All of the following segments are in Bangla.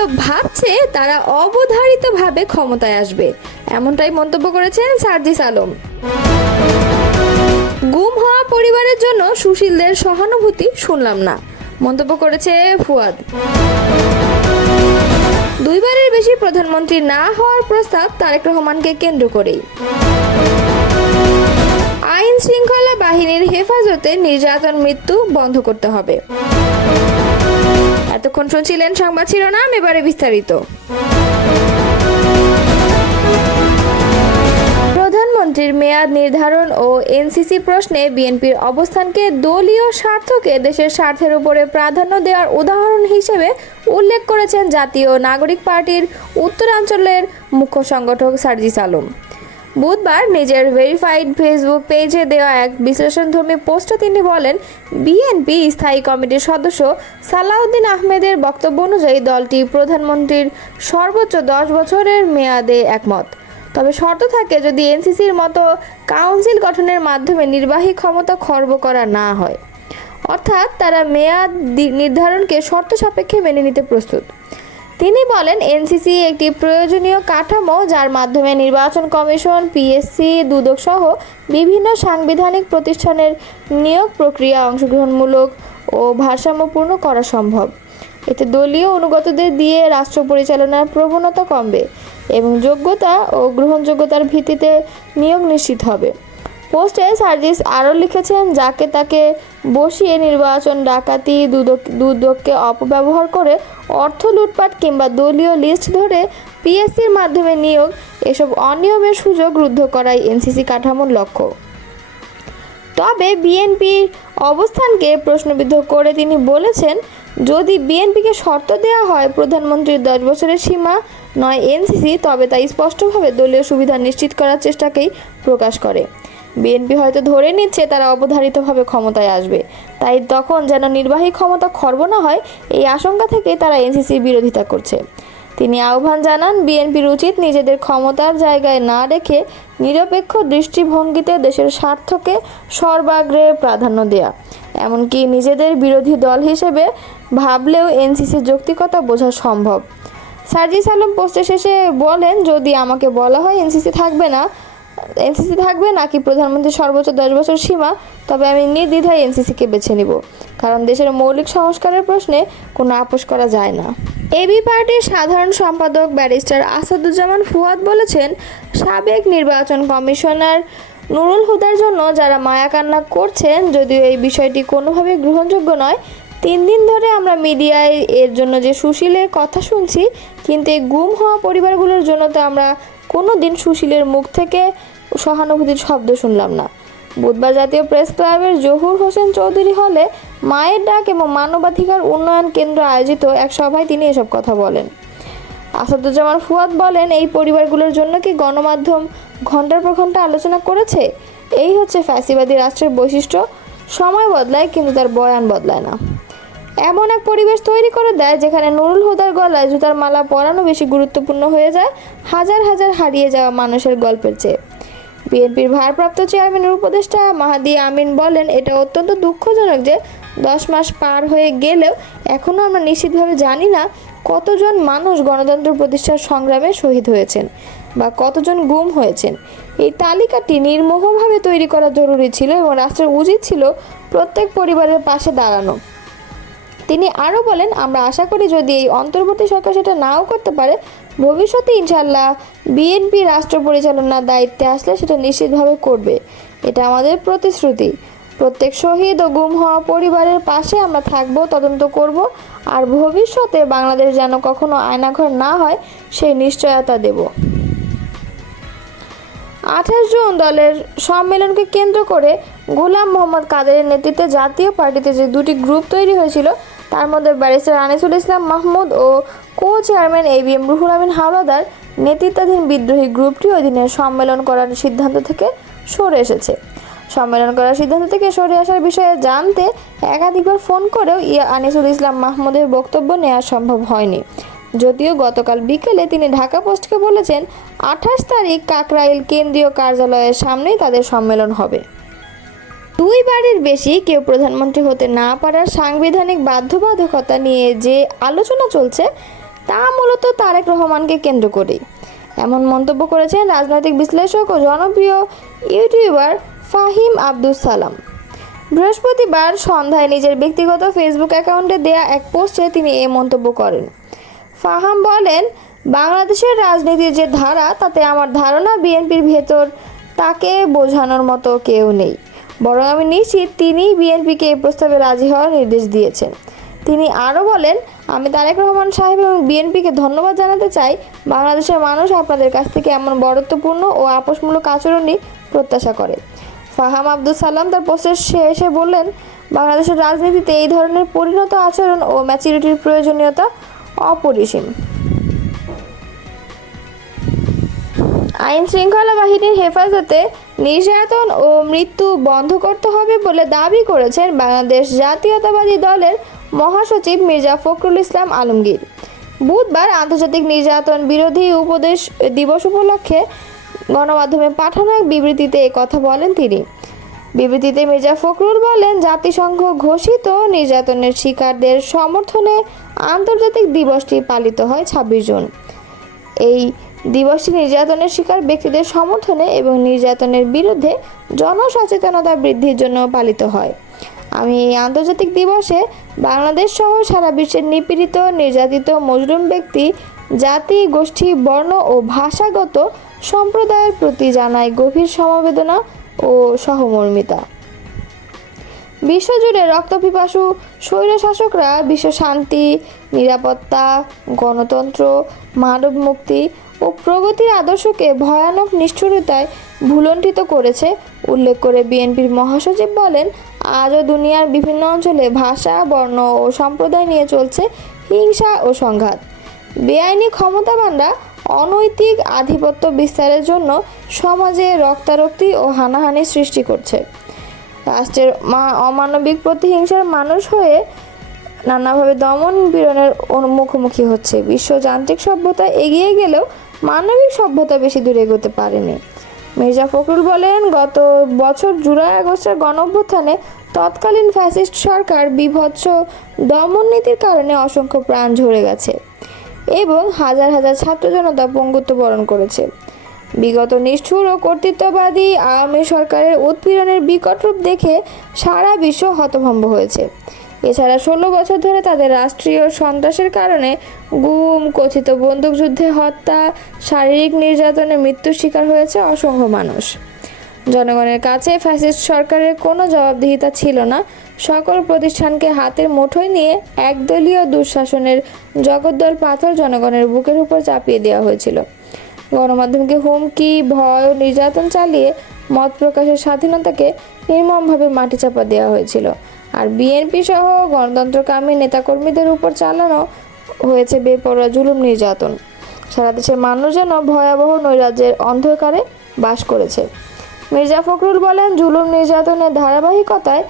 হয়তো ভাবছে তারা অবধারিতভাবে ক্ষমতায় আসবে। এমনটাই মন্তব্য করেছেন সার্জিস আলম। গুম হওয়া পরিবারের জন্য সুশীলদের সহানুভূতি শুনলাম না, মন্তব্য করেছে ফুয়াদ। দুইবারের বেশি প্রধানমন্ত্রী না হওয়ার প্রস্তাব তারেক রহমানকে কেন্দ্র করেই। আইন শৃঙ্খলা বাহিনীর হেফাজতে নির্যাতন মৃত্যু বন্ধ করতে হবে। এতক্ষণ শুনছিলেন সংবাদ শিরোনাম, এবারে বিস্তারিত। প্রধানমন্ত্রীর মেয়াদ নির্ধারণ ও এনসিসি প্রশ্নে বিএনপির অবস্থানকে দলীয় স্বার্থকে দেশের স্বার্থের উপরে প্রাধান্য দেওয়ার উদাহরণ হিসেবে উল্লেখ করেছেন জাতীয় নাগরিক পার্টির উত্তরাঞ্চলের মুখ্য সংগঠক সার্জিস আলম। বুধবার নিজের ভেরিফাইড ফেসবুক পেজে দেওয়া এক বিশ্লেষণধর্মী পোস্টে তিনি বলেন বিএনপি স্থায়ী কমিটির সদস্য সালাউদ্দিন আহমেদের বক্তব্য অনুযায়ী দলটি প্রধানমন্ত্রীর সর্বোচ্চ দশ বছরের মেয়াদে একমত। তবে শর্ত থাকে, যদি এনসিসির মতো কাউন্সিল গঠনের মাধ্যমে নির্বাহী ক্ষমতা খর্ব করা না হয়। অর্থাৎ তারা মেয়াদ নির্ধারণকে শর্ত সাপেক্ষে মেনে নিতে প্রস্তুত। তিনি বলেন, এনসিসি একটি প্রয়োজনীয় কাঠামো যার মাধ্যমে নির্বাচন কমিশন, পিএসসি দুদক সহ বিভিন্ন সাংবিধানিক প্রতিষ্ঠানের নিয়োগ প্রক্রিয়া অংশগ্রহণমূলক ও ভারসাম্যপূর্ণ করা সম্ভব। এতে দলীয় অনুগতদের দিয়ে রাষ্ট্র পরিচালনার প্রবণতা কমবে এবং যোগ্যতা ও গ্রহণযোগ্যতার ভিত্তিতে নিয়োগ নিশ্চিত হবে। পোস্টে সার্জিস আরও লিখেছেন, যাকে তাকে বসিয়ে নির্বাচন ডাকাতি দুদক দুদককে অপব্যবহার করে অর্থ লুটপাট কিংবা দলীয় লিস্ট ধরে পিএসসির মাধ্যমে নিয়োগ, এসব অনিয়মের সুযোগ রুদ্ধ করাই এনসিসি কাঠামোর লক্ষ্য। তবে বিএনপির অবস্থানকে প্রশ্নবিদ্ধ করে তিনি বলেছেন, যদি বিএনপিকে শর্ত দেওয়া হয় প্রধানমন্ত্রীর দশ বছরের সীমা নয় এনসিসি, তবে তা স্পষ্টভাবে দলীয় সুবিধা নিশ্চিত করার চেষ্টাকেই প্রকাশ করে। বিএনপি হয়তো ধরে নিচ্ছে তারা অবধারিতভাবে ক্ষমতায় আসবে। তাই তখন যেন নির্বাহী ক্ষমতা খর্ব না হয়, এই আশঙ্কা থেকে তারা এনসিসির বিরোধিতা করছে। তিনি আহ্বান জানান, বিএনপির উচিত নিজেদের ক্ষমতার জায়গায় না রেখে নিরপেক্ষ দৃষ্টিভঙ্গিতে দেশের স্বার্থকে সর্বাগ্রে প্রাধান্য দেয়া। এমনকি নিজেদের বিরোধী দল হিসেবে ভাবলেও এনসিসির যৌক্তিকতা বোঝা সম্ভব। সার্জিস আলম পোস্টে শেষে বলেন, যদি আমাকে বলা হয় এনসিসি থাকবে না এনসিসি থাকবে নাকি প্রধানমন্ত্রী সর্বোচ্চ দশ বছর সীমা? তবে আমি নির্দ্বিধায় এনসিসিকে বেছে নিব, কারণ দেশের মৌলিক সংস্কারের প্রশ্নে কোনো আপোষ করা যায় না। এবি পার্টির সাধারণ সম্পাদক ব্যারিস্টার আসাদুজ্জামান ফুয়াদ বলেছেন, সাবেক নির্বাচন কমিশনার নুরুল হুদার জন্য যারা মায়া কান্না করছেন, যদিও এই বিষয়টি কোনোভাবে গ্রহণযোগ্য নয়, তিন দিন ধরে আমরা মিডিয়ায় এর জন্য যে সুশীলের কথা শুনছি, কিন্তু এই গুম হওয়া পরিবারগুলোর জন্য তো আমরা কোনো দিন সুশীলের মুখ থেকে সহানুভূতির শব্দ শুনলাম না। বুধবার জাতীয় প্রেস ক্লাবের জহুর হোসেন চৌধুরী হলে মায়ের ডাক এবং মানবাধিকার উন্নয়ন কেন্দ্র আয়োজিত এক সভায় তিনি এসব কথা বলেন। আসাদুজ্জামান ফুয়াদ বলেন, এই পরিবারগুলোর জন্য কি গণমাধ্যম ঘণ্টার পর ঘণ্টা আলোচনা করেছে? এই হচ্ছে ফ্যাসিবাদী রাষ্ট্রের বৈশিষ্ট্য। সময় বদলায়, কিন্তু তার বয়ান বদলায় না। এমন এক পরিবেশ তৈরি করে দেয়, যেখানে নুরুল হুদার গলায় জুতার মালা পরানো বেশি গুরুত্বপূর্ণ হয়ে যায়। হাজার হাজার হারিয়ে যাওয়া মানুষের গল্পের চেয়ে। বিএনপির ভারপ্রাপ্ত চেয়ারম্যানের উপদেষ্টা মাহাদি আমিন বলেন, এটা অত্যন্ত দুঃখজনক যে দশ মাস পার হয়ে গেলেও এখনও আমরা নিশ্চিতভাবে জানি না কতজন মানুষ গণতন্ত্র প্রতিষ্ঠার সংগ্রামে শহীদ হয়েছেন বা কতজন গুম হয়েছেন। এই তালিকাটি নির্মোহভাবে তৈরি করা জরুরি ছিল এবং রাষ্ট্রের উচিত ছিল প্রত্যেক পরিবারের পাশে দাঁড়ানো। তিনি আরও বলেন, আমরা আশা করি যদি এই অন্তর্বর্তী সরকার সেটা নাও করতে পারে ভবিষ্যতে ইনশাল্লাহ বিএনপি রাষ্ট্র পরিচালনার দায়িত্বে আসলে সেটা নিশ্চিতভাবে করবে। এটা আমাদের প্রতিশ্রুতি। প্রত্যেক শহীদ ও গুম হওয়া পরিবারের পাশে আমরা থাকব, তদন্ত করব আর ভবিষ্যতে বাংলাদেশ যেন কখনো আয়নাঘর না হয়, সেই নিশ্চয়তা দেব। আঠাশ জুন দলের সম্মেলনকে কেন্দ্র করে গোলাম মোহাম্মদ কাদেরের নেতৃত্বে জাতীয় পার্টিতে যে দুটি গ্রুপ তৈরি হয়েছিল, তার মধ্যে barrister Anisul Islam Mahmud O co chairman A B M Ruhul Amin Hawlader নেতৃত্বাধীন বিদ্রোহী গ্রুপটি ওই দিনের সম্মেলন করার সিদ্ধান্ত থেকে সরে এসেছে। সম্মেলন করার সিদ্ধান্ত থেকে সরে আসার বিষয়ে জানতে একাধিকবার ফোন করেও ইয়া আনিসুল ইসলাম মাহমুদের বক্তব্য নেওয়া সম্ভব হয়নি। যদিও গতকাল বিকেলে তিনি ঢাকা পোস্টকে বলেছেন, আঠাশ তারিখ কাকরাইল কেন্দ্রীয় কার্যালয়ের সামনেই তাদের সম্মেলন হবে। দুই বারের বেশি কেউ প্রধানমন্ত্রী হতে না পারার সাংবিধানিক বাধ্যবাধকতা নিয়ে যে আলোচনা চলছে, তা মূলত তারেক রহমানকে কেন্দ্র করেই। এমন মন্তব্য করেছেন রাজনৈতিক বিশ্লেষক ও জনপ্রিয় ইউটিউবার ফাহিম আব্দুস সালাম। বৃহস্পতিবার সন্ধ্যায় নিজের ব্যক্তিগত ফেসবুক অ্যাকাউন্টে দেয়া এক পোস্টে তিনি এই মন্তব্য করেন। ফাহাম বলেন, বাংলাদেশের রাজনীতির যে ধারা, তাতে আমার ধারণা বিএনপির ভেতর, তাকে বোঝানোর মতো কেউ নেই। বরং আমি নিশ্চিত তিনি বিএনপিকে এই প্রস্তাবে রাজি হওয়ার নির্দেশ দিয়েছেন। তিনি আরও বলেন, আমি তারেক রহমান সাহেব এবং বিএনপিকে ধন্যবাদ জানাতে চাই। বাংলাদেশের মানুষ আপনাদের কাছ থেকে এমন বরত্বপূর্ণ ও আপোষমূলক আচরণই প্রত্যাশা করে। ফাহাম আব্দুল সালাম তার পোস্টের শেষে বললেন, বাংলাদেশের রাজনীতিতে এই ধরনের পরিণত আচরণ ও ম্যাচুরিটির প্রয়োজনীয়তা অপরিসীম। আইন শৃঙ্খলা বাহিনীর হেফাজতে নির্যাতন ও মৃত্যু বন্ধ করতে হবে বলে দাবি করেছেন বাংলাদেশ জাতীয়তাবাদী দলের মহাসচিব মির্জা ফখরুল ইসলাম আলমগীর। বুধবার আন্তর্জাতিক নির্যাতন বিরোধী উপদেশ দিবস উপলক্ষে গণমাধ্যমে পাঠানো এক বিবৃতিতে কথা বলেন তিনি। বিবৃতিতে মির্জা ফখরুল বলেন, জাতিসংঘ ঘোষিত নির্যাতনের শিকারদের সমর্থনে আন্তর্জাতিক দিবসটি পালিত হয় ছাব্বিশ জুন। এই দিবসটি নির্যাতনের শিকার ব্যক্তিদের সমর্থনে এবং নির্যাতনের বিরুদ্ধে জনসচেতনতা বৃদ্ধির জন্য পালিত হয়। আমি এই আন্তর্জাতিক দিবসে বাংলাদেশ সহ সারা বিশ্বের নিপীড়িত, নির্যাতিত মজরুম ব্যক্তি, জাতি, গোষ্ঠী, বর্ণ ও ভাষাগত সম্প্রদায়ের প্রতি জানাই গভীর সমবেদনা ও সহমর্মিতা। বিশ্বজুড়ে রক্তপিপাসু স্বৈরশাসকরা বিশ্ব শান্তি, নিরাপত্তা, গণতন্ত্র, মানব মুক্তি ও প্রগতির আদর্শকে ভয়ানক নিষ্ঠুরতায় ভুলণ্ঠিত করেছে, উল্লেখ করে বিএনপির মহাসচিব বলেন, আজও দুনিয়ার বিভিন্ন অঞ্চলে ভাষা, বর্ণ ও সম্প্রদায় নিয়ে চলছে হিংসা ও সংঘাত। বেআইনি ক্ষমতাবানরা অনৈতিক আধিপত্য বিস্তারের জন্য সমাজে রক্তারক্তি ও হানাহানি সৃষ্টি করছে। রাষ্ট্রের মা অমানবিক প্রতিহিংসার মানুষ হয়ে নানাভাবে দমন পীড়নের মুখোমুখি হচ্ছে। বিশ্ব যান্ত্রিক সভ্যতা এগিয়ে গেলেও মানবিক সভ্যতা বেশি দূরে এগোতে পারেনি। মির্জা ফখরুল বলেন, গত বছর জুলাই আগস্টের গণঅভ্যুত্থানে তৎকালীন ফ্যাসিস্ট সরকার বিভৎস দমন নীতির কারণে অসংখ্য প্রাণ ঝরে গেছে এবং হাজার হাজার ছাত্র জনতা পঙ্গুত্ব বরণ করেছে। বিগত নিষ্ঠুর ও কর্তৃত্ববাদী আওয়ামী সরকারের উৎপীড়নের বিকট রূপ দেখে সারা বিশ্ব হতভম্ব হয়েছে। এছাড়া ষোলো বছর ধরে তাদের রাষ্ট্রীয় সন্ত্রাসের কারণে গুম, কথিত বন্দুকযুদ্ধে হত্যা, শারীরিক নির্যাতনে মৃত্যুর শিকার হয়েছে অসংখ্য মানুষ। জনগণের কাছে ফ্যাসিস্ট সরকারের কোনো জবাবদিহিতা ছিল না। সকল প্রতিষ্ঠানকে হাতের মুঠোয় নিয়ে একদলীয় দুঃশাসনের জগদ্দল পাথর জনগণের বুকের উপর চাপিয়ে দেওয়া হয়েছিল। গণমাধ্যমকে হুমকি, ভয় ও নির্যাতন চালিয়ে মত প্রকাশের স্বাধীনতাকে নির্মমভাবে মাটিচাপা দেওয়া হয়েছিল। আর বিএনপি সহ গণতন্ত্রকামী নেতাকর্মীদের উপর চালানো হয়েছে বেপরোয়া, জুলুম, নির্যাতন। সারা দেশের মানুষ যেন ভয়াবহ নৈরাজ্যের অন্ধকারে বাস করেছে। মির্জা ফখরুল বলেন, জুলুম, নির্যাতনের ধারাবাহিকতায়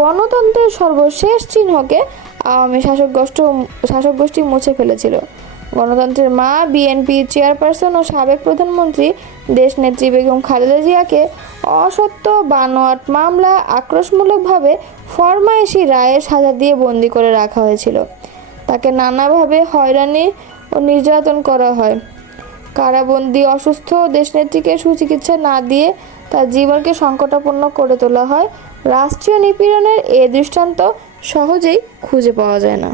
গণতন্ত্রের সর্বশেষ চিহ্নকে আওয়ামী শাসক গোষ্ঠী শাসক গোষ্ঠী মুছে ফেলেছিল। গণতন্ত্রের মা, বিএনপি চেয়ারপারসন ও সাবেক প্রধানমন্ত্রী দেশনেত্রী বেগম খালেদা জিয়াকে অসত্য, বানোয়াট মামলা আক্রোশমূলকভাবে ফরমায়েশি রায়ের সাজা দিয়ে বন্দি করে রাখা হয়েছিল। তাকে নানাভাবে হয়রানি ও নির্যাতন করা হয়। কারাবন্দি, অসুস্থ দেশনেত্রীকে সুচিকিৎসা না দিয়ে তার জীবনকে সংকটাপন্ন করে তোলা হয়। রাষ্ট্রীয় নিপীড়নের এ দৃষ্টান্ত সহজেই খুঁজে পাওয়া যায় না।